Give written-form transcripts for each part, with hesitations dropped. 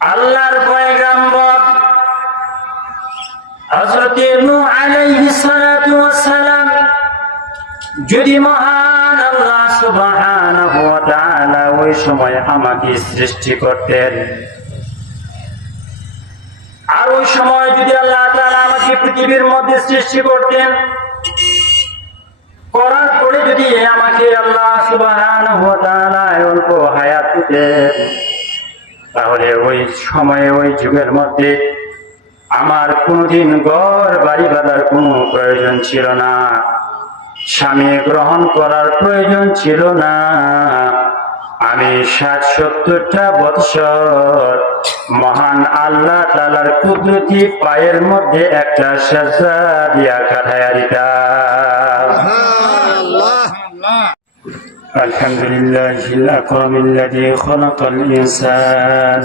আল্লাহর পয়গম্বর হযরত নূহ আলাইহিস সালাতু ওয়াস সালাম যদি মহান আল্লাহ সুবহানাহু ওয়া তাআলা ওই সময় আমাকে সৃষ্টি করতেন, আর ওই সময় যদি আল্লাহ তাআলা আমাকে পৃথিবীর মধ্যে সৃষ্টি করতেন, করার পরে যদি আমাকে আল্লাহ সুবহানাহু ওয়া তাআলা অল্প হায়াত দিতেন, তাহলে ওই সময়ে ওই যুগের মধ্যে আমার কোনদিন ঘর বাড়ি বাঁধার কোনো প্রয়োজন ছিল না, স্বামী গ্রহণ করার প্রয়োজন ছিল না। আমি 60-70টা বৎসর মহান আল্লাহ তাআলার কুদরতি পায়ের মধ্যে একটা সাজদা দিয়া কাটায়া দিতাম। আলহামদুলিল্লাহিল আকরামিল্লাযী খালাকাল ইনসান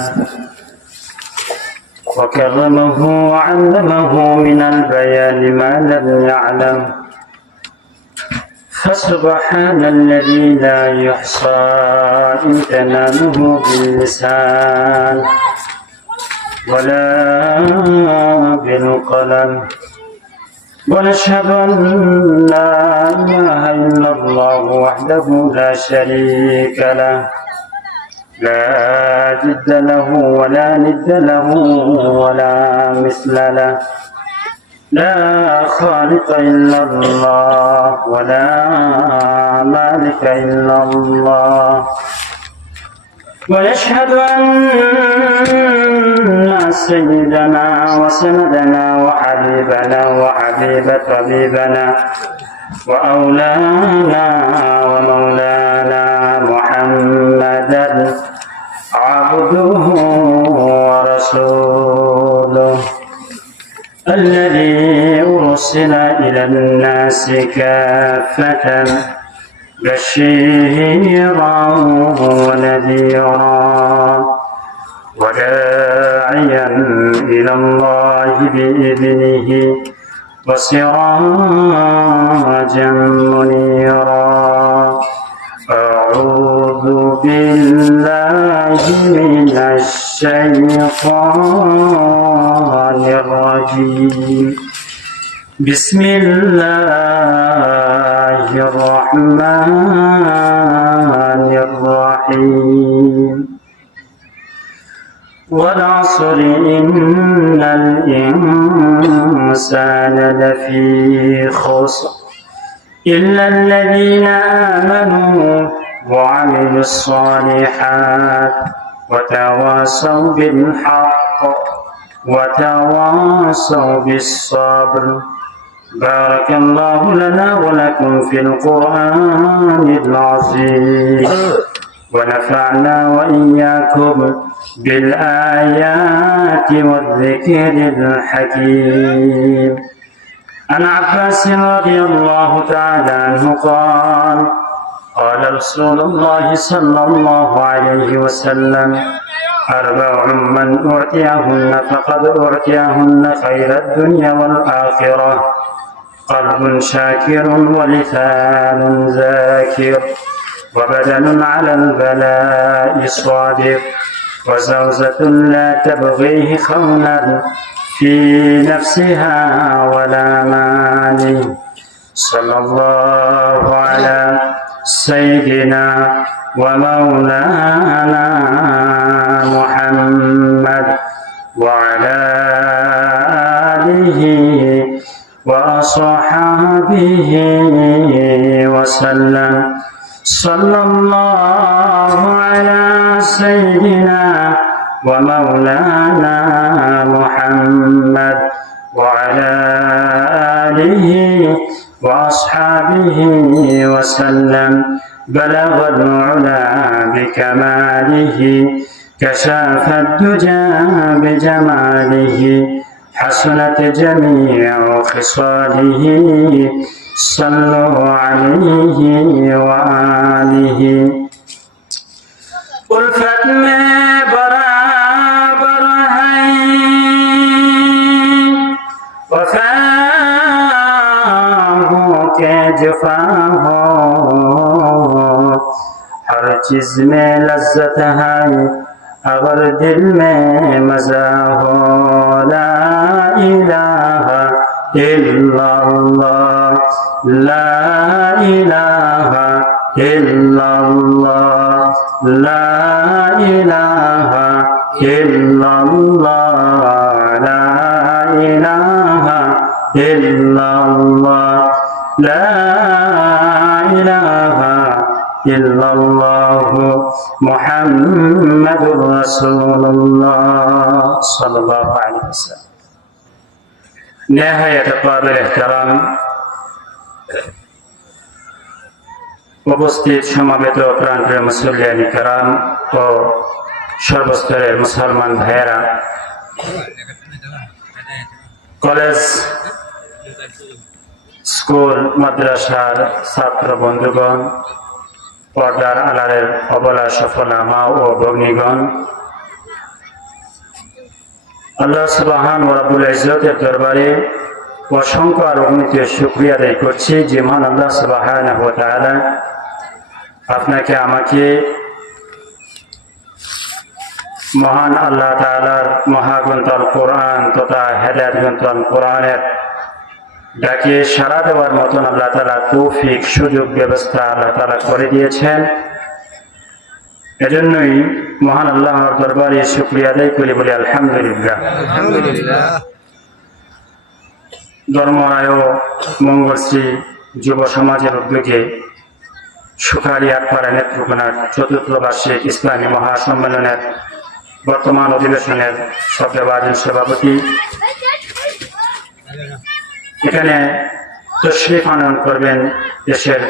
ওয়া কাররামাহু ওয়া 'আল্লামাহু মিনাল বায়ানি মা লাম ইয়া'লাম। فسبحان الذي لا يحصى امتنانه باللسان ولا بالقلم، ونشهد أن لا إله إلا الله وحده لا شريك له لا جد له ولا ند له ولا مثل له، لا خالق إلا الله ولا مالك إلا الله، ونشهد أن سيدنا وسندنا وحبيبنا وحبيب طبيبنا وأولانا ومولانا محمدا عبده ورسوله الذي أرسل إلى الناس كافة بشيرا ونذيرا وداعيا إلى الله بإذنه وسراجا منيرا. أعوذ بالله من الشيطان الرجيم. بسم الله الرحمن الرحيم. والعصر إن الإنسان لفي خسر إلا الذين آمنوا وعملوا الصالحات وتواصوا بالحق وتواصوا بالصبر. بارك الله لنا ولكم في القرآن العظيم، ونفعنا وإياكم بالآيات والذكر الحكيم. عن عباس رضي الله تعالى عنه قال: قال رسول الله صلى الله عليه وسلم: 4 من أعطيهن فقد أعطيهن خير الدنيا والآخرة: قلب شاكر ولسان ذاكر وبدن على البلاء صادق وزوجة لا تبغيه خونا في نفسها ولا ماله. صلى الله على سيدنا ومولانا محمد وعلى آله وصحابه وسلم. صلى الله على سيدنا ومولانا محمد وعلى آله وأصحابه وسلم. بلغ العلا بكماله كشاف الدجى بجماله حسنت جميع خصاله. صلوا عليه وآله. उल्फत में बराबर है वफा हो के जफा हो, हर चीज में लज्जत है अगर दिल में मजा हो ला इलाहा इल्लल्लाह ला इलाहा इल्लल्लाह ला इलाहा इल्लल्लाह ला इलाहा इल्लल्लाह ला इलाहा इल्लल्लाहु मुहम्मदुर रसूलुल्लाह सल्लल्लाहु अलैहि वसल्लम। निहायत काबिल एहतराम উপস্থিত সমাবেত প্রাণপ্রিয় মুসল্লিয়ান কিরাম ও সর্বস্তরের মুসলমান ভাইয়েরা, কলেজ স্কুল মাদ্রাসার ছাত্র বন্ধুগণ, পর্দার আলারের অবলা সফলা মা ও ভগ্নীগণ, আল্লাহ সুবহানাহু ওয়া রাব্বুল ইজ্জতের দরবারে অসংখ্য আর অগণিত শুকরিয়া আদায় করছি যে মহান আল্লাহ সুবহানাহু ওয়া তাআলা আপনাকে আমাকে মহান আল্লাহ তাআলার মহাগ্রন্থ কোরআন তথা হেদায়েত গ্রন্থ কোরআনের ডাকে সাড়া দেওয়ার মতন আল্লাহ তাআলা তৌফিক সুযোগ ব্যবস্থা আল্লাহ তাআলা করে দিয়েছেন। এজন্যই মহান আল্লাহর দরবারে শুকরিয়া আদায় করি, বলি আলহামদুলিল্লাহ। ধর্মরায় মঙ্গলশ্রী যুব সমাজের উদ্যোগে সুখালী আটপাড়া নেত্রকোনার চতুর্থ বার্ষিক ইসলামী মহাসম্মেলনের বর্তমান অধিবেশনের সভ্যবাদী সভাপতি এখানে তশরিফ আনয়ন করবেন দেশের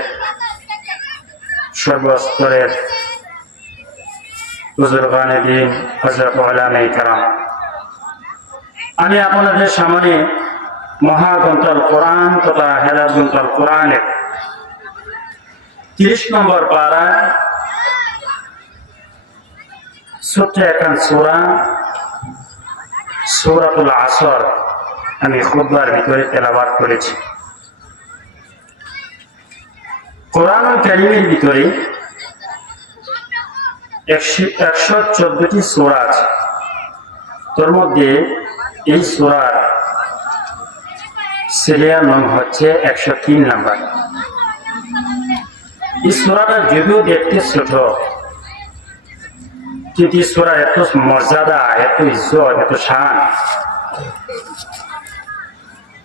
সর্বস্তরের বুজুর্গানে দ্বীন হযরত উলামায়ে কেরাম। আমি আপনাদের সামনে মহাগ্রন্থ কোরআন তথা হেদায়েত গ্রন্থ কোরআনের 30 নম্বর পারা ছোট্ট একখান সূরা সূরাতুল আসর আমি খুতবার ভিতরে তেলাওয়াত করেছি। কোরআনুল কারীমের ভিতরে 114টি সূরা আছে। তোর মধ্যে এই সূরার সিরিয়াল নং হচ্ছে 103 নাম্বার। এই সূরাটা যদিও দেখতে ছোট, কিন্তু এই সূরার এত মর্যাদা, এত ইজ্জত, এত শান।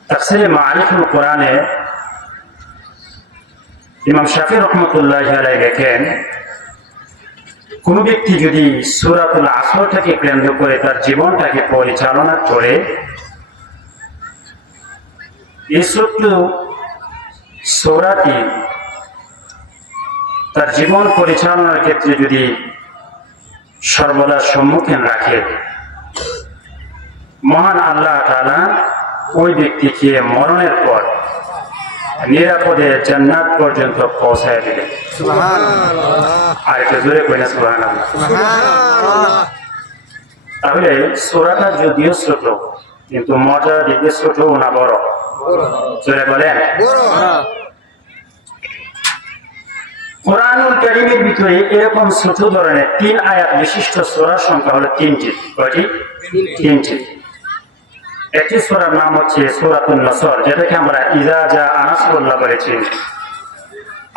তাফসীরে মাআরিফুল কোরআনে ইমাম শাফি রহমাতুল্লাহি আলাইহি লেখেন, কোন ব্যক্তি যদি সূরাতুল আসরটাকে কেন্দ্র করে তার জীবনটাকে পরিচালনা করে, এই ছোট্ট সূরাটি তার জীবন পরিচালনার ক্ষেত্রে যদি সর্বদা সম্মুখীন রাখে, মহান আল্লাহ তাআলা ওই ব্যক্তিকে মরণের পর নিরাপদে জান্নাত পর্যন্ত পৌঁছায় দিলেন। আর একটু জোরে কই না সুবহানাল্লাহ। তাহলে সূরাটা যদিও ছোট, কিন্তু মর্যাদা দিতে ছোট না বড়? জোরে বলেন। কোরআনুল কারীমের ভিতরে এরকম ছোট ধরনের 3 আয়াত বিশিষ্ট সূরার সংখ্যা হলো 3টি। কয়টি? 3টি। একটি সূরার নাম হচ্ছে সূরাতুন নসর, যেটাকে আমরা ইযা জা নাসরুল্লাহ বলেছি।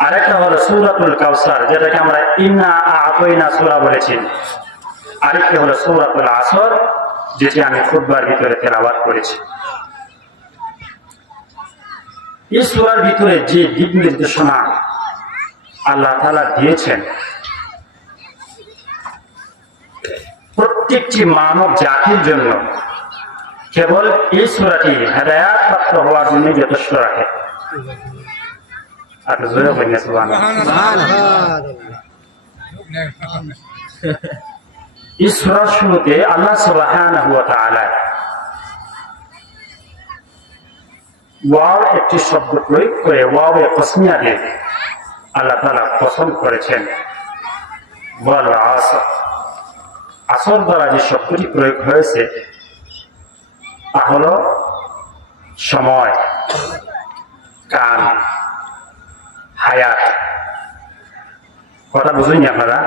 আরেকটা হলো সূরাতুল কাউসার, যেটাকে আমরা ইন্না আ'তাইনা সূরা বলেছি। আরেকটি হলো সূরাতুল আসর, যেটি আমি খুতবার ভিতরে তেলাওয়াত করেছি। এই সূরার ভিতরে যে দিক নির্দেশনা আল্লাহ তাআলা দিয়েছেন, প্রত্যেকটি মানব জাতির জন্য কেবল এই সূরাটি হেদায়েত প্রাপ্ত হওয়ার জন্য যথেষ্ট রাখে। আর জোরে বলেন সুবহানাল্লাহ। এই সূরার শুরুতে আল্লাহ সুবহানাহু ওয়া তাআলা ওয়াও একটি শব্দ প্রয়োগ করে ওয়াও এ কসমিয়া দিয়ে আল্লাহ তাআলা কসম করেছেন, ওয়াল আসর। আসর দ্বারা যে শব্দটি প্রয়োগ হয়েছে তা হলো সময়, কাল, হায়াত। কথা বুঝুন আপনারা?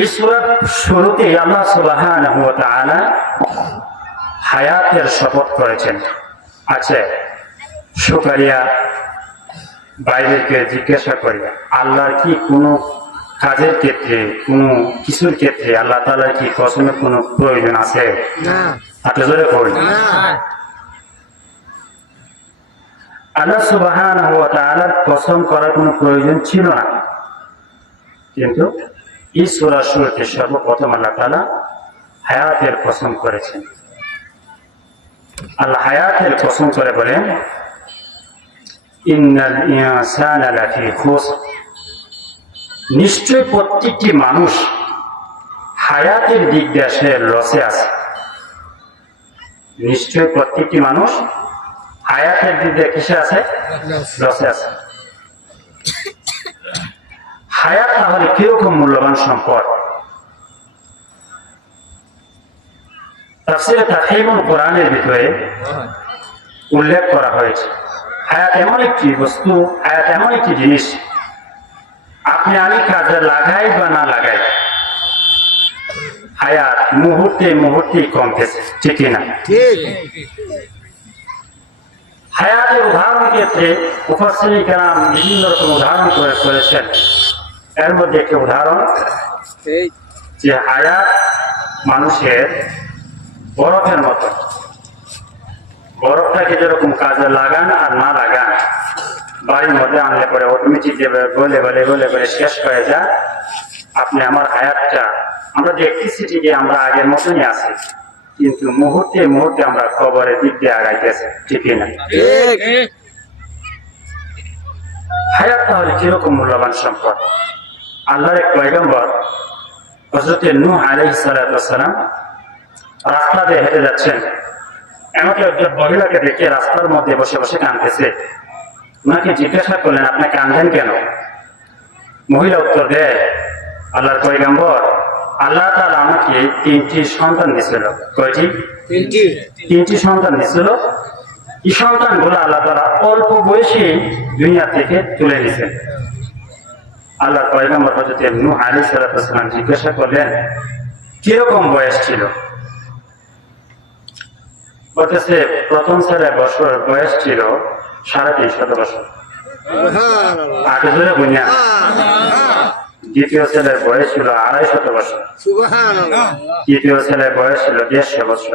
এই সূরার শুরুতেই আল্লাহ সুবহানাহু ওয়া তাআলা হায়াতের শপথ করেছেন। আচ্ছা, শুকরিয়া বাইরেকে জিজ্ঞাসা করি, আল্লাহর কি কোনো কাজের ক্ষেত্রে, কোনো কিছুর ক্ষেত্রে আল্লাহ তাআলার কি কসমের কোনো প্রয়োজন আছে? না। আপনি জোরে বলুন। আল্লাহ সুবহানাহু ওয়া তাআলার কসম করার কোনো প্রয়োজন ছিল না, কিন্তু এই সূরার শুরুতে সর্বপ্রথম আল্লাহ তাআলা হায়াতের কসম করেছেন। আল্লাহ হায়াতের কসম করে বলেন, ইন্নাল ইনসানা লাফি খুসর, নিশ্চয় প্রত্যেকটি মানুষ হায়াতের দিক দিয়ে সে লসে আছে। নিশ্চয় প্রত্যেকটি মানুষ হায়াতের দিক দিয়ে কিসে আছে? লসে আছে। হায়াত তাহলে কিরকম মূল্যবান সম্পদ? তাফসীরে তাফহিমুল কোরআনের ভিতরে উল্লেখ করা হয়েছে, হায়াত এমন একটি বস্তু, হায়াত এমন একটি জিনিস, আপনি আমি কাজে লাগাই বা না লাগাই, হায়াত মুহূর্তে মুহূর্তে কমতেছে, ঠিক না? হায়াতের উদাহরণ ক্ষেত্রে মুফাসসিরিন কেরাম বিভিন্ন রকম উদাহরণ করেছেন। এর মধ্যে একটি উদাহরণ যে হায়াত মানুষের বরফের মতো। বরফটাকে যেরকম কাজে লাগান আর না লাগান, বাড়ির মধ্যে আনলে পরে অটোমেটিক গলে গলে গলে গলে শেষ হয়ে যায়। আপনি আমার হায়াতটা আমরা দেখতেছি ঠিকই, আমরা আগের মতনই আছি, কিন্তু মুহূর্তে মুহূর্তে আমরা কবরের দিক দিয়ে আগাইতেছি, ঠিক না? হায়াত তাহলে কিরকম মূল্যবান সম্পদ? আল্লাহর এক পয়গম্বর হযরত নূহ আলাইহিস সালাম রাস্তা দিয়ে হেঁটে যাচ্ছেন, এমনকি একজন মহিলাকে দেখে রাস্তার মধ্যে বসে বসে কাঁদতেছে। ওনাকে জিজ্ঞাসা করলেন, আপনি কাঁদেন কেন? মহিলা উত্তর দেয়, আল্লাহর পয়গম্বর, আল্লাহ তাআলা আমাকে 3টি সন্তান দিয়েছিল। কয়টি? 3টি সন্তান দিয়েছিল। এই সন্তানগুলো আল্লাহ তাআলা অল্প বয়সে দুনিয়া থেকে তুলে নিয়েছেন। আল্লাহর পয়গম্বর হযরত নূহ আলাইহিস সালাম জিজ্ঞাসা করলেন, কিরকম বয়স ছিল? বলতেছে, প্রথম ছেলের বয়স ছিল 350 বছর। আগে ধরে বুঝা। দ্বিতীয় ছেলের বয়স ছিল 250 বছর। তৃতীয় ছেলের বয়স ছিল 150 বছর।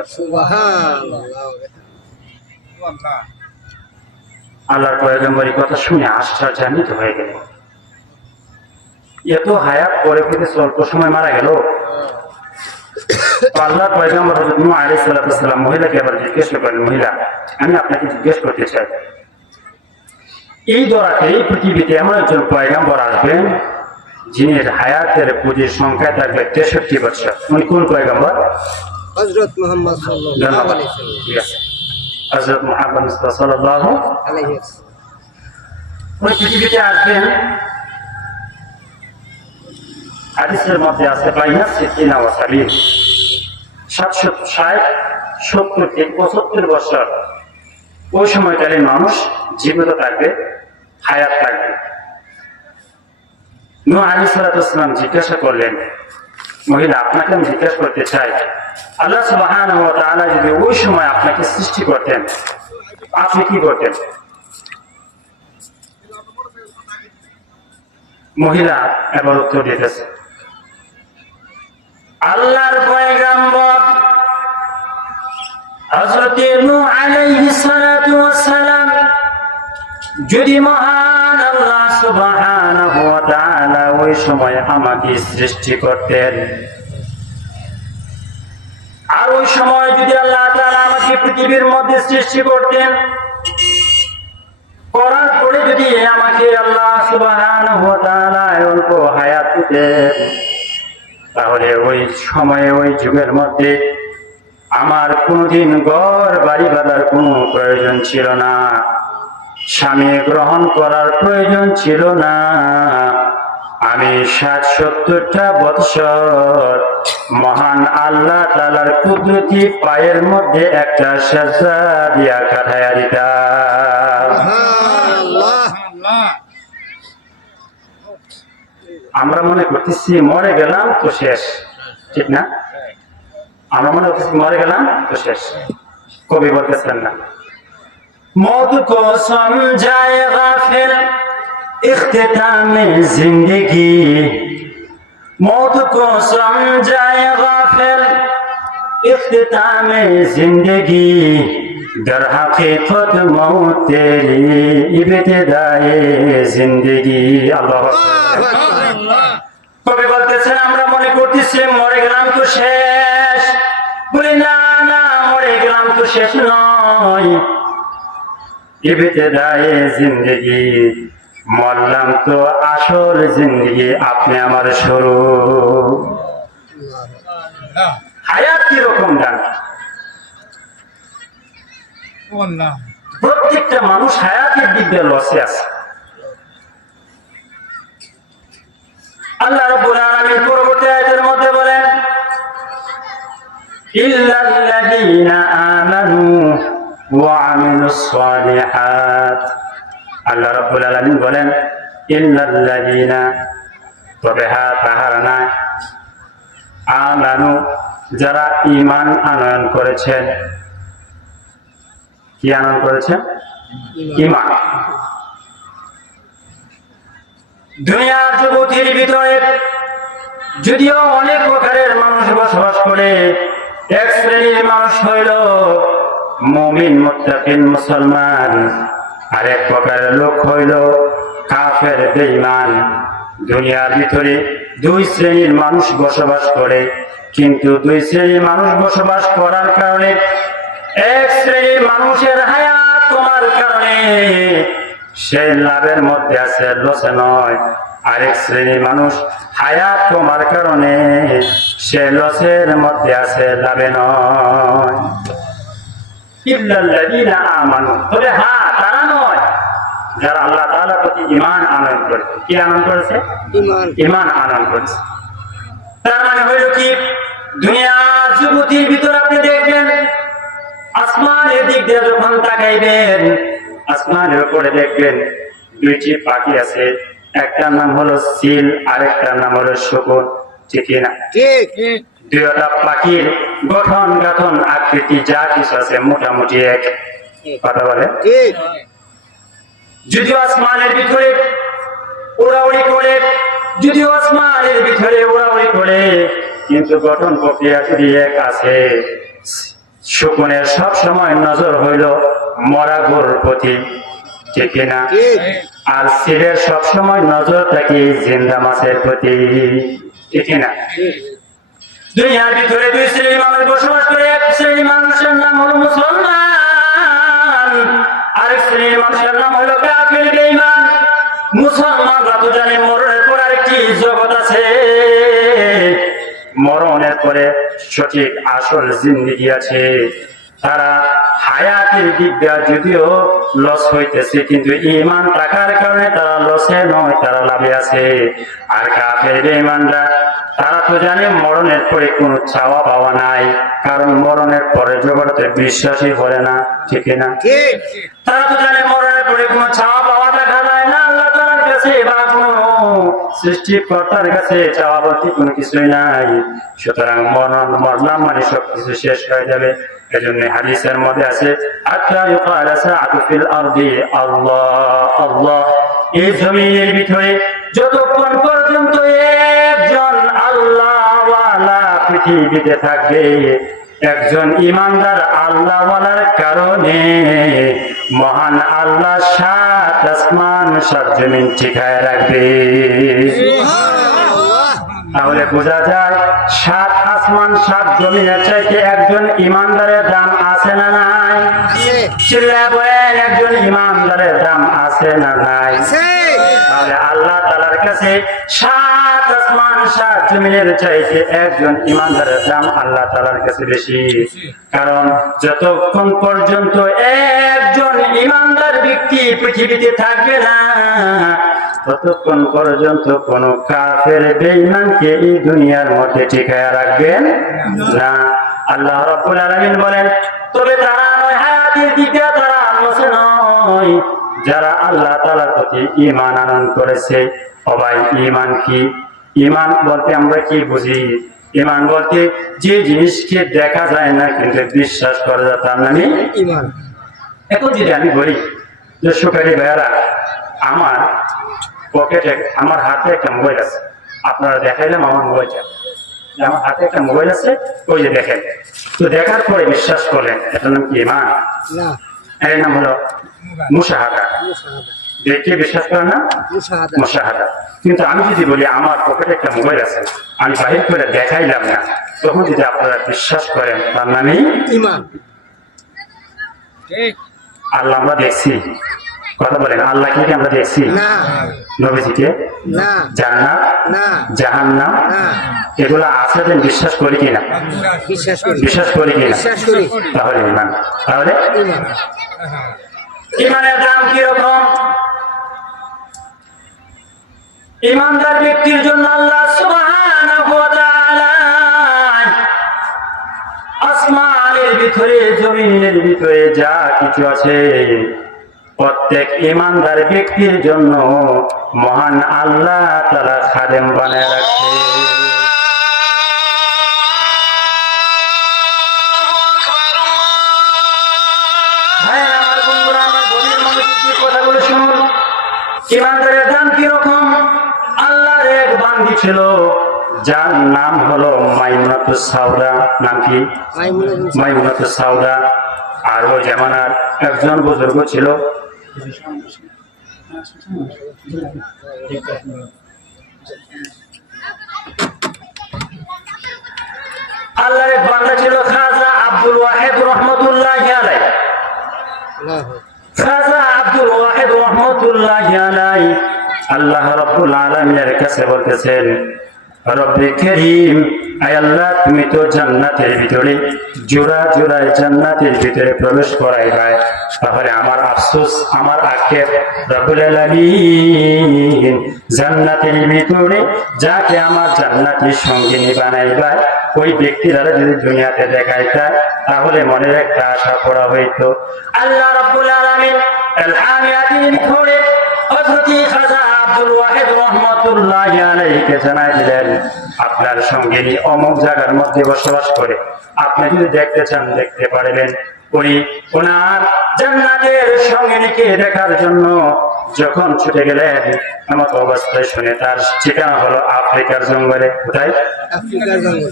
আল্লাহর পয়গম্বর এই কথা শুনে আশ্চর্যান্বিত হয়ে গেল। এত হায়াত পরে ফিরে অল্প সময় মারা গেল। আল্লাহর পয়গম্বর হযরত নূহ আলাইহিস সালাম মহিলাকে আবার জিজ্ঞেস করলেন, মহিলা, আমি আপনাকে জিজ্ঞেস করতে চাই, এই দরাতে এই পৃথিবীতে এমন একজন পয়গম্বর আসবেন যিনি হায়াতের পুঁজির সংখ্যা থাকবে 63 বছর। উনি কোন পয়গম্বর? হযরত মুহাম্মদ সাল্লাল্লাহু আলাইহি ওয়াসাল্লাম। হযরত মুহাম্মদ সাল্লাল্লাহু আলাইহি ওয়াসাল্লাম উনি পৃথিবীতে আসবেন। হাদিসের মধ্যে আছে বাইনা 70 থেকে 75 বছর। ওই সময়কালে মানুষ জীবিত থাকবে, হায়াত থাকবে। নূহ আলাইহিস সালাম জিজ্ঞাসা করলেন, মহিলা, আপনাকে আমি জিজ্ঞাসা করতে চাই, আল্লাহ সুবহানাহু ওয়া তাআলা যদি ওই সময় আপনাকে সৃষ্টি করতেন, আপনি কি করতেন? মহিলা এবার উত্তর দিতেছে, আল্লাহর পয়গম্বর হযরত নূহ আলাইহিস সালাম যদি মহান আল্লাহ সুবহানাহু ওয়া তাআলা ওই সময় আমাকে সৃষ্টি করতেন, আর ওই সময় যদি আল্লাহ তাআলা আমাকে পৃথিবীর মধ্যে সৃষ্টি করতেন, করার পরে যদি আমাকে আল্লাহ সুবহানাহু ওয়া তাআলা অল্প হায়াত দিতেন, তাহলে ওই সময়ে ওই যুগের মধ্যে আমার কোনদিন ঘর বাড়ি বাঁধার কোনো প্রয়োজন ছিল না, স্বামী গ্রহণ করার প্রয়োজন ছিল না। আমি 60-70টা বৎসর মহান আল্লাহ তাআলার কুদরতি পায়ের মধ্যে একটা সাজদা দিয়া কাটাইয়া দিতাম। আমরা মনে করতেছি মরে গেলাম তো শেষ, ঠিক না? আমরা মনে করতেছি মরে গেলাম তো শেষ। কবি বলতেছেন না, मौत को समझाए गाफिल इख्तिताम जिंदगी, मौत को समझाए गाफिल इख्तिताम जिंदगी, दर हकीकत मौत तेरी इब्तिदाए जिंदगी। আল্লাহু আকবার। কবি বলতেছেন আমরা মনে করতেছি মরে গেলাম তো শেষ, বলি না না, মরে গেলাম তো শেষ নয়, ইবতিদায়ে জিন্দেগি, মরলাম তো আসল জিন্দেগি, আপনি আমার শুরু। হায়াত কিরকম জান? প্রত্যেকটা মানুষ হায়াতের দিক দিয়ে লসে আছে। আল্লাহ রাব্বুল আলামিন পরবর্তী আয়াতের মধ্যে বলেন, ইল্লাল্লাযীনা আমানু ওয়া আমিলুস সালিহাত। আল্লাহ রাব্বুল আলামিন বলেন ইল্লাল্লাযীনা, তবে হ্যাঁ তাহারা না, আমানু, যারা ঈমান আনয়ন করেছেন। কি আনয়ন করেছেন? ঈমান। দুনিয়ার জগতের ভিতরে যদিও অনেক প্রকারের মানুষ বসবাস করে, এক শ্রেণীর মানুষ হইল মুমিন মুত্তাকিন মুসলমান, আর এক প্রকারের লোক হইল কাফের বেঈমান। দুনিয়ার ভিতরে দুই শ্রেণীর মানুষ বসবাস করে, কিন্তু দুই শ্রেণীর মানুষ বসবাস করার কারণে এক শ্রেণীর মানুষের হায়াত তোমার কারণে সে লাভের মধ্যে আছে, লসে নয়। আরেক শ্রেণীর মানুষ হায়াত তোমার কারণে সে লসের মধ্যে আছে, লাভে নয়। ইল্লাল্লাযীনা আমানু, তবে হ্যাঁ তারা নয় যারা আল্লাহ তাআলার প্রতি ঈমান আনয়ন করেছে। কি আনয়ন করেছে? ঈমান আনয়ন করেছে। তার মানে হইল কি, দুনিয়ার জগতের ভিতর আপনি দেখবেন আসমানের দিক দিয়ে যখন তাকাইবেন, আসমানের উপরে দেখবেন দুইটি পাখি আছে, একটার নাম হলো সিল, আরেকটার নাম হলো শকুন, ঠিক না? ঠিক। দুইটা পাখির গঠন গাঠন আকৃতি যা কিছু আছে মোটামুটি এক। কথা বলে ঠিক। যদিও আসমানের ভিতরে উড়াউড়ি করে, যদিও আসমানের ভিতরে উড়াউড়ি করে, কিন্তু গঠন প্রক্রিয়া যদি এক আছে। শকুনের সব সময় নজর হইল মরা গরুর প্রতি, ঠিক না? আর সিলের সব সময় নজর থাকে জিন্দা মাছের প্রতি, ঠিক না? দুনিয়ার ভিতরে দুই শ্রেণীর মানুষ বসবাস করে, এক শ্রেণীর মানুষের নাম হলো মুসলমান, আরেক শ্রেণীর মানুষের নাম হলো কাফির বেঈমান। মুসলমানরা তো জানে মরণের পর আরেকটি জগৎ আছে, মরণের পরে সঠিক আসল জিন্দেগি আছে। তারা হায়াতের দিক দিয়ে যদিও লস হইতেছে, কিন্তু ঈমান থাকার কারণে তারা লসে নয়, তারা লাভে আছে। আর কাফের বেঈমানরা তারা তো জানে মরণের পরে কোনো চাওয়া পাওয়া নাই, কারণ মরণের পরে জগতে বিশ্বাসই করে না, ঠিক না? তারা তো জানে মরণের পরে কোনো চাওয়া পাওয়া দেখা যায় না, আল্লাহ তাআলার কাছে বা কোনো সৃষ্টিকর্তার কাছে চাওয়া বলতে কোনো কিছুই নাই। সুতরাং মরলাম মানে সবকিছু শেষ হয়ে যাবে। এজন্য হাদিসের মধ্যে আছে আত্তা ইউকালা সাআতু ফিল আরদি আল্লাহ আল্লাহ, এই জমিনের ভিতরে যতক্ষণ পর্যন্ত একজন আল্লাহওয়ালা পৃথিবীতে থাকবে, একজন ঈমানদার আল্লাহওয়ালার কারণে মহান আল্লাহ সাত আসমান সাত জমিন ঠিকায় রাখবে। তাহলে বোঝা যায় সাত আসমান সাত জমিনের চাইতে একজন ঈমানদারের দাম আছে না নাই? চিল্লায় বলেন, একজন ঈমানদারের দাম আছে না নাই? তাহলে আল্লাহ তাআলার কাছে সাত আসমান সাত জমিনের চাইতে একজন ঈমানদারের দাম আল্লাহ তাআলার কাছে বেশি। কারণ যতক্ষণ পর্যন্ত একজন ঈমানদার ব্যক্তি পৃথিবীতে থাকবে না, ততক্ষণ পর্যন্ত কোন কাফের বেঈমানকে এই দুনিয়ার মধ্যে টিকায় রাখবেন না। আল্লাহ রাব্বুল আলামিন বলেন, তবে তারা নয় হায়াতের দিকে তারা লসে নয়, যারা আল্লাহ তাআলার প্রতি ঈমান আনয়ন করেছে, ও ভাই, ঈমান কি? ঈমান বলতে আমরা কি বুঝি? ঈমান বলতে যে জিনিসকে দেখা যায় না কিন্তু বিশ্বাস করা যায় তার নামই ঈমান। এখন যদি আমি বলি যে সুপারি ভাইয়ারা, আমার পকেটে আমার হাতে একটা মোবাইল আছে, আপনারা দেখাইলাম আমার মোবাইলটা, আমার হাতে একটা মোবাইল আছে, ওই যে দেখেন, তো দেখার পরে বিশ্বাস করলেন, এটার নাম কি ঈমান? না, এর নাম হলো মুশাহাদা। মুশাহাদা। দেখে বিশ্বাস করে না, মুশাহাদা। মুশাহাদা। কিন্তু আমি যদি বলি আমার পকেটে একটা মোবাইল আছে, আমি বাহির করে দেখাইলাম না, তখন যদি আপনারা বিশ্বাস করেন তার নামই ঈমান। আল্লাহ আমরা দেখছি, কথা বলেন, আল্লাহকে কি আমরা দেখছি? না, নবীজিকে, না, জান্নাত, না, জাহান্নাম, না। এগুলো আছে যে বিশ্বাস করি কিনা? বিশ্বাস করি। বিশ্বাস করি কিনা? বিশ্বাস করি। তাহলে ঈমান। তাহলে ঈমান। ঈমানের দাম কিরকম? ঈমানদার ব্যক্তির জন্য আল্লাহ সুবহানাহু ওয়া তাআলা আসমানের ভিতরে জমিনের ভিতরে যা কিছু আছে প্রত্যেক ঈমানদার ব্যক্তির জন্য মহান আল্লাহ তাআলা খাদেম বানায় রাখছে। ভাই আমার বন্ধুরা, আমার গভীর মনোযোগ কথাগুলো শুনুন। ঈমানদারের দাম কিরকম? আল্লাহর এক বান্দী ছিল যার নাম হলো মাইমুনাতুস সাওদা। নাম কি? মাইমুনাতুস সাওদা। আর ওই জামানার একজন বুজুর্গ ছিল, আল্লাহর এক বান্দা ছিল খাজা আব্দুল ওয়াহিদ রহমতুল্লাহি আলাইহি। খাজা আব্দুল ওয়াহিদ রহমতুল্লাহি আলাইহি আল্লাহ রাব্বুল আলামিনের কাছে বলতেছেন, রব্বে কারীম, আয় আল্লাহ, তুমি তো জান্নাতের ভিতরে জোড়া জোড়ায় জান্নাতের ভিতরে প্রবেশ করাইবাই, তাহলে আমার আফসোস, আমার আক্ষেপ, রব্বুল আলামিন জান্নাতের ভিতরে যাকে আমার জান্নাতের সঙ্গিনী বানাইবা ওই ব্যক্তিরা যদি দুনিয়াতে দেখাইতা তাহলে মনের একটা আশা করা হইতো। আল্লাহ রাব্বুল আলামিন আল-হামিয়াতির ভিতরে হযরত খাজা আব্দুল ওয়াহিদ রহমাতুল্লাহি আলাইহিকে জানাই দিলেন, আপনার সঙ্গিনী অমুক জায়গার মধ্যে বসবাস করে, আপনি যদি দেখতে চান দেখতে পারবেন। ওই ওনার জান্নাতের সঙ্গিনীকে দেখার জন্য যখন ছুটে গেলেন, এমন অবস্থায় শুনে তার ঠিকানা হলো আফ্রিকার জঙ্গলে। কোথায়? আফ্রিকার জঙ্গল।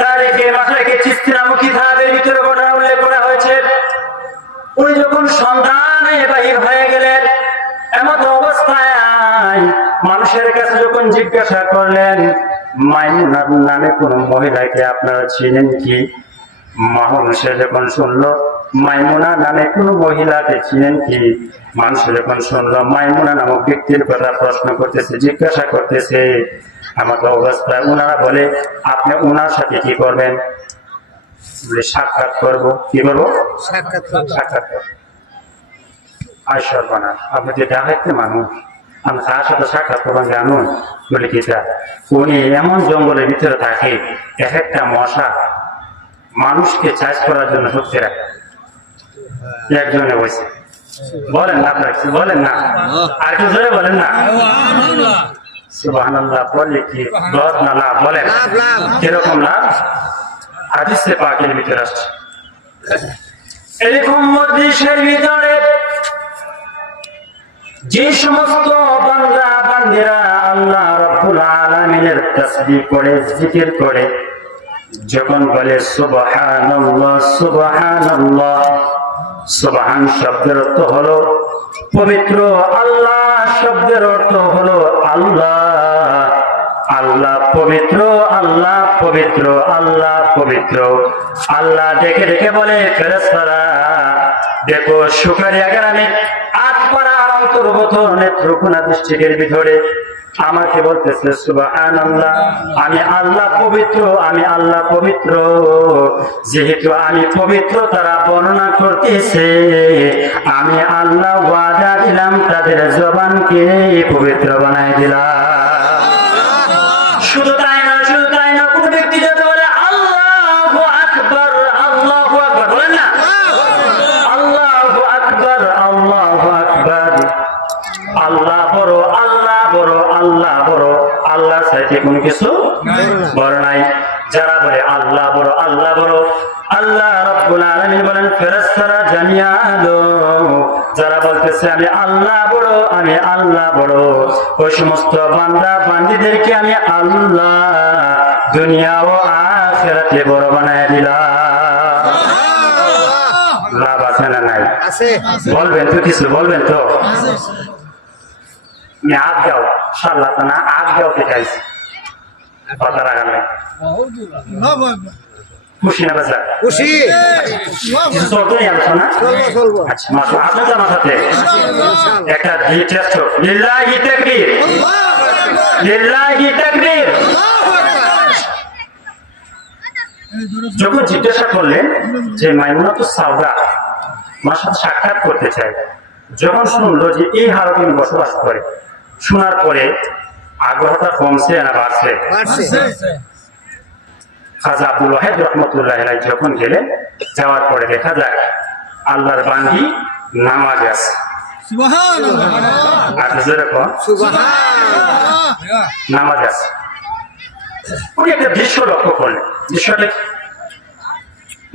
তারিখে মাসাইকে চিশতি নামক কিতাবের ভিতরে ঘটনা উল্লেখ করা হয়েছে। উনি যখন সন্ধানে বাহির হয়ে গেলেন, এমন অবস্থায় মানুষের কাছে যখন জিজ্ঞাসা করলেন, মাইমুনার নামে কোন মহিলাকে আপনারা চিনেন কি? মানুষে যখন শুনলো মাইমুনা নামে কোন মহিলাকে চিনেন কি, মানুষ যখন শুনলো মাইমুনা নামক ব্যক্তির কথা প্রশ্ন করতেছে, জিজ্ঞাসা করতেছে, আমাকে অবস্থায় ওনারা বলে, আপনি ওনার সাথে কি করবেন? সাক্ষাৎ করবো। কি করবো? সাক্ষাৎ। সাক্ষাৎ করবো। আয়সর বানা, আপনি যে ডাকাইতে মানুষ, আমি তার সাথে সাক্ষাৎ করবেন জানুন বলে কি? উনি এমন জঙ্গলের ভিতরে থাকে, এক একটা মশা মানুষকে চাষ করার জন্য ঢুকতে রাখে। একজনে বসে বলেন না, আপনার কিছু বলেন না, আর একটু জোরে বলেন না। সুবহানাল্লাহ বলে কি লাভ না লাভ? বলেন কিরকম লাভ? হাদিসে পাকের ভিতরে আসছে, এরকম মজলিসের ভিতরে যে সমস্ত বান্দা বান্দিরা আল্লাহ রাব্বুল আলামিনের তাসবিহ করে, জিকির করে, যখন বলে সুবহানাল্লাহ সুবহানাল্লাহ, সুবহান শব্দের অর্থ হলো পবিত্র, আল্লাহ শব্দের অর্থ হলো আল্লাহ, আল্লাহ পবিত্র, আল্লাহ পবিত্র, আল্লাহ পবিত্র। আল্লাহ ডেকে ডেকে বলে, ফেরেশতারা দেখো, শুকরিয়া গ্রামে আটপাড়ার অন্তর্গত নেত্রকোনা ডিস্ট্রিক্টের ভিতরে আমাকে বলতেছে সুবহানাল্লাহ, আমি আল্লাহ পবিত্র, আমি আল্লাহ পবিত্র। যেহেতু আমি পবিত্র তারা বর্ণনা করতেছে, আমি আল্লাহ ওয়াদা দিলাম তাদের জবানকে পবিত্র বানাই দিলাম। শুধু তাই না, শুধু তাই না, কোন ব্যক্তি যাতে বলে আল্লাহু আকবার, আল্লাহু আকবার, বলেন না, আল্লাহু আকবার, আল্লাহু আকবার, আল্লাহ বড়, আল্লাহ বড়, আল্লাহ যারা বলে আল্লাহ বড় আল্লাহ বড়, আল্লাহ রাব্বুল আলামিন বলেন ফেরেশতারা জানিয়া দো, যারা বলতেছে আমি আল্লাহ বড় আমি আল্লাহ বড়, ওই সমস্ত বান্দা বান্দীদেরকে আমি আল্লাহ দুনিয়া ও আখিরাতে বড় বানায় দিলাম। লাভ আছে না নাই? আছে। বলবেন তো, কিছু বলবেন তো? আমি আগ যাও সাল্লাহ না আগ যাও পেটাইছি কথা রাখার নাই। খুশি না বাজার? খুশি। কিছু চলতো নি আলোচনা? চলবো চলবো। আচ্ছা মাসা আপনার জানার সাথে একটা দিয়ে টেস্ট হোক। লিল্লাহি তাকবীর, লিল্লাহি তাকবীর। যখন জিজ্ঞাসা করলেন যে মাইমুনাতুস সাওদা আমার সাথে সাক্ষাৎ করতে চাই, যখন শুনলো যে এই হারতে বসবাস করে, শোনার পরে আগ্রহটা কমছে না বাড়ছে? বাড়ছে। খাজা আব্দুল ওয়াহিদ রহমতুল্লাহ আলাইহি যখন গেলেন, যাওয়ার পরে দেখা যায় আল্লাহর বান্দী নামাজে আছে। আর যেরকম সুবহানাল্লাহ। নামাজ আছে, উনি একটা দৃশ্য লক্ষ্য করলেন। দৃশ্যটা কি?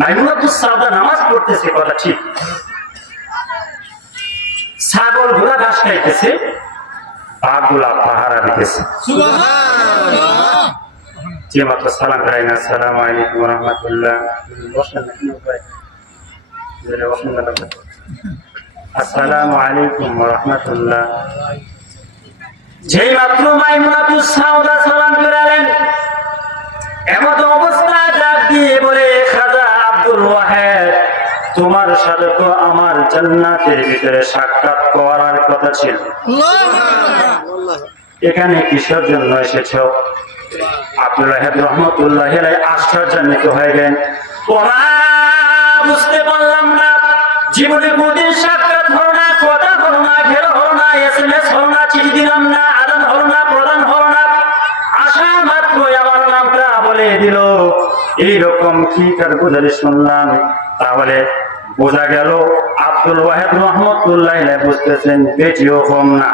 মাইমুনাতুস সাওদা নামাজ পড়তেছে, কথা ঠিক, ছাগল ঘোড়া ঘাস খাইতেছে, বাঘগুলা পাহারা দিতেছে। সুবহানাল্লাহ। যে মাত্র সালাম ফেরাই না, আসসালামু আলাইকুম ওয়া রাহমাতুল্লাহ, বসেন না, কেন ভাই? বসেন না, আসসালামু আলাইকুম ওয়া রাহমাতুল্লাহ। যেই মাত্র মাইমুনাতুস সাওদা সালাম ফেরালেন, এমন অবস্থায় ডাক দিয়ে বলে, খাজা আব্দুল ওয়াহিদ, তোমার সাথে তো আমার জান্নাতের ভিতরে সাক্ষাৎ করার কথা ছিল, এখানে কিসের জন্য এসেছো? আব্দুল ওয়াহিদ রহমতুল্লাহ আলাইহি আশ্চর্যান্বিত হয়ে গেলেন। ওরা বুঝতে পারলাম না, জীবনে কোনদিন সাক্ষাৎ হলো না, কথা হলো না, ঘের হলো না, SMS হলো না, চিঠি দিলাম না, আদান হলো না, প্রদান হলো না, আসা মাত্র আমার নামটা বলে দিল। এইরকম কি কারগুজারি শুনলাম। তাহলে বোঝা গেল আব্দুল ওয়াহিদ রহমতুল্লাহ আলাইহি বুঝতেছেন বেটিও কম না,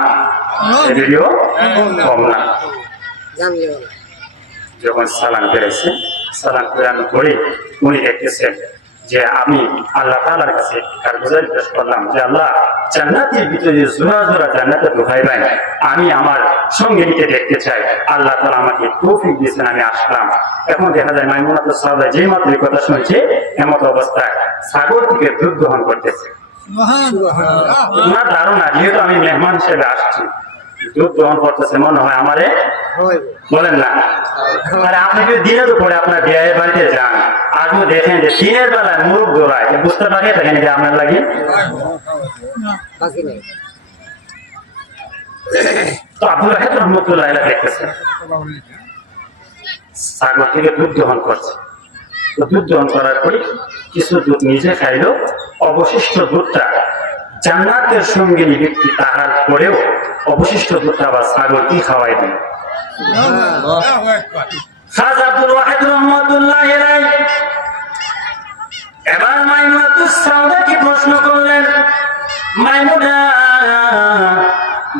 বেটিও কম না। যখন সালাম ফেরেছে, সালাম ফেরানো করে উনি দেখতেছেন যে আমি আল্লাহ তাআলার কাছে কারগুজারি পেশ করলাম যে আল্লাহ, জান্নাতের ভিতরে জোড়া জোড়া জান্নাতে ঢুকাইবেন, আমি আমার সঙ্গীকে দেখতে চাই। আল্লাহ তাআলা আমাকে তৌফিক দিয়েছেন, আমি আসলাম। এখন দেখা যায় মাইমুনাতুস সাওদা যেই মাত্র এই কথা শুনছে, এমত অবস্থায় সাগর থেকে দুধ দহন করতেছে। ওনার ধারণা যেহেতু আমি মেহমান হিসেবে আসছি, দুধ দহন করতেছে, মনে হয় আমারে বলেন না। আরে আপনি যদি দিনের উপরে আপনার বিয়ের বাড়িতে যান, আজও দেখেন যে দিনের বেলায় মুরগ দৌড়ায়, বুঝতে পারিয়ে থাকেন যে আপনার লাগে। তো আব্দুল ওয়াহিদ রহমতুল্লাহ আলাইহি দেখতেছেন সাগর থেকে দুধ দহন করছে। তো দুধ দহন করার পরে কিছু দুধ নিজে খাইলো, অবশিষ্ট দুধটা জান্নাতের সঙ্গিনী ব্যক্তি তাহার পরেও অবশিষ্ট দুধটা আবার ছাগলকে খাওয়াই দিল। খাজা আব্দুল ওয়াহিদ রহমতুল্লাহ আলাইহি এবার মাইমুনাতুস সাওদাকে প্রশ্ন করলেন, মাইমুনা,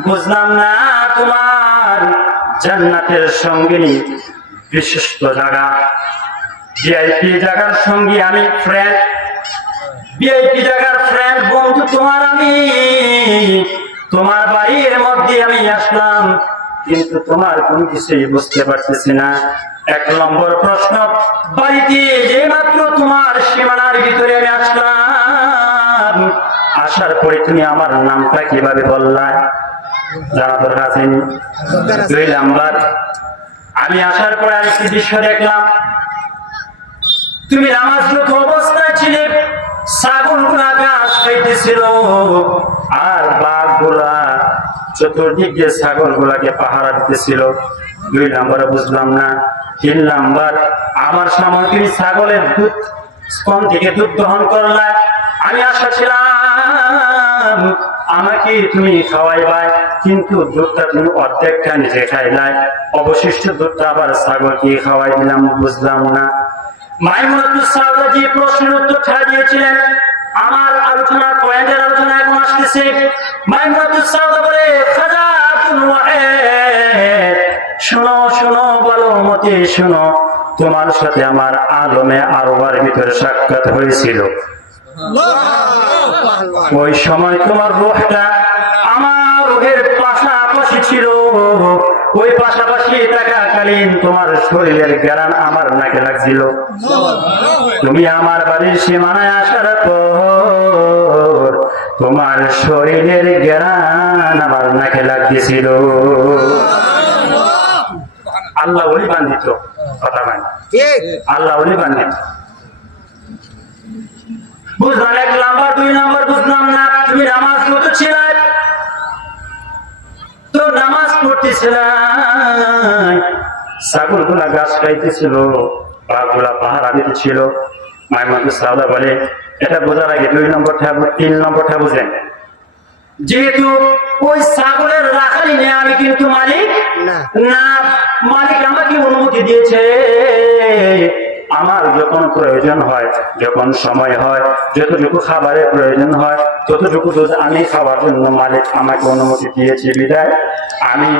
বুঝলাম না তোমার জান্নাতের সঙ্গিনী বিশিষ্ট জায়গা, ভিআইপি জায়গার সঙ্গী আমি, ফ্রেন্ড, ভিআইপি জায়গার ফ্রেন্ড, বন্ধু তোমার আমি, তোমার বাড়ির মধ্যে আমি আসলাম, কিন্তু তোমার কোন কিছুই বুঝতে পারতেছি না। এক নম্বর প্রশ্ন, বাড়িতে যে মাত্র তোমার সীমানার ভিতরে আমি আসলাম, আসার পরে তুমি আমার নামটা কিভাবে বললা? জানা দরকার আছে। দুই নাম্বার, আমি আসার পরে আরেকটি দৃশ্য দেখলাম, তুমি নামাজরত অবস্থায় ছিলে, ছাগলগুলা ঘাস খাইতেছিল আর বাঘগুলা চতুর্দিক দিয়ে ছাগলগুলাকে পাহারা দিতেছিল। দুই নাম্বারে বুঝলাম না। তিন নাম্বার, আমার সামনে তুমি ছাগলের দুধ স্তন থেকে দুধ দহন করলা, আমি আশা ছিলাম আমাকে তুমি খাওয়াইবা, কিন্তু দুধটা তুমি অর্ধেকটা নিজে খাইলাই, অবশিষ্ট দুধটা আবার ছাগলকে খাওয়াই দিলাম, বুঝলাম না। মাইমুনাতুস সাওদা যে প্রশ্নের উত্তর ছাড়া দিয়েছিলেন, আমার আলোচনার পয়েন্টের আলোচনা এখন আসতেছে। মাইমুনাতুস সাওদা বলে, খাজা আব্দুল ওয়াহিদ, শোনো শোনো, বলো মতে শোনো, তোমার সাথে আমার আলমে আরওয়ার ভিতরে সাক্ষাৎ হয়েছিল। ওই সময় তোমার রূহটা আমার রূহের পাশাপাশি ছিল। ওই পাশাপাশি থাকাকালীন তোমার শরীরের ঘ্রাণ আমার নাকে লাগছিল। তুমি আমার বাড়ির সীমানায় আসার পর তোমার শরীরের ঘ্রাণ আমার নাকে লাগতেছিল। আল্লাহ বলি বান্ধিত কথা মানে আল্লাহ বলি বান্ধিত। বুঝলাম 1 নাম্বার 2 নাম্বার বুঝলাম না। তুমি নামাজ পড়তেছিল তো নামাজ পড়তেছিল, ছাগল গুলা গাছ খাইতেছিল, বাঘগুলা পাহারা দিতেছিল। মাইমাদুর সাহাবা বলে এটা বোঝার আগে 2 নম্বরটা 3 নম্বরটা বুঝেন। যেহেতু ওই ছাগলের রাখালি নিয়ে আমি কিন্তু মালিক না, মালিক আমাকে অনুমতি দিয়েছে আমার যখন প্রয়োজন হয়, যখন সময় হয়, যতটুকু খাবারের প্রয়োজন হয় ততটুকু দুধ আমি খাওয়ার জন্য মালিক আমাকে অনুমতি দিয়েছে। বিদায় আমি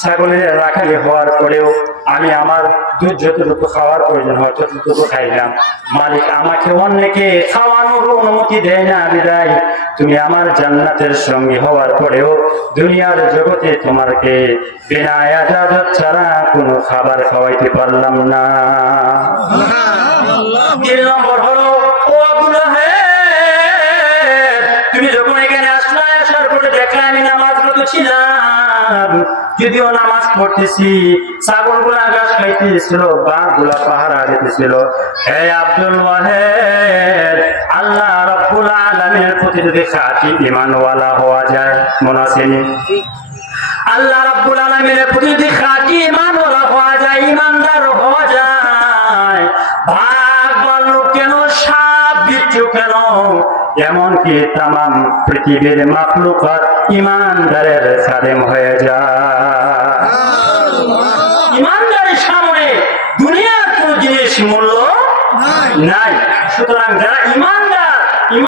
ছাগলের রাখালি হওয়ার পরেও আমি আমার দুধ যতটুকু খাওয়ার প্রয়োজন হয় ততটুকু খাইলাম। মালিক আমাকে অন্যকে খাওয়ানোর অনুমতি দেয় না। বিদায় তুমি আমার জান্নাতের সঙ্গী হওয়ার পরেও দুনিয়ার জগতে তোমাকে বিনা ইজাজত ছাড়া কোনো খাবার খাওয়াইতে পারলাম না। 3 নম্বর হলো ও আব্দুল্লাহ, তুমি যখন এখানে আসলে আসার পরে দেখলে আমি নামাজরত ছিলাম, যদিও নামাজ পড়তেছি, ছাগল গুলা ঘাস খাইতেছিল, বাঘ গুলা পাহারা দিতেছিল। হে আব্দুল ওয়াহেদ, আল্লাহ রাব্বুল আলামিনের প্রতি যদি খাঁটি ঈমানওয়ালা হওয়া যায়, মনে আছেনি? আল্লাহ রাব্বুল আলামিনের প্রতি যদি খাঁটি ঈমানওয়ালা হওয়া যায়, ঈমানদার হওয়া যায়, ভাগ ভাল্লুক কেন, সাপ বিচ্ছু কেন, এমনকি তামাম পৃথিবীর মাখলুকাত ঈমানদারের খাদেম হয়ে যায়। ঈমানদারের সামনে দুনিয়ার কোন জিনিস মূল্য নাই। সুতরাং যারা ঈমান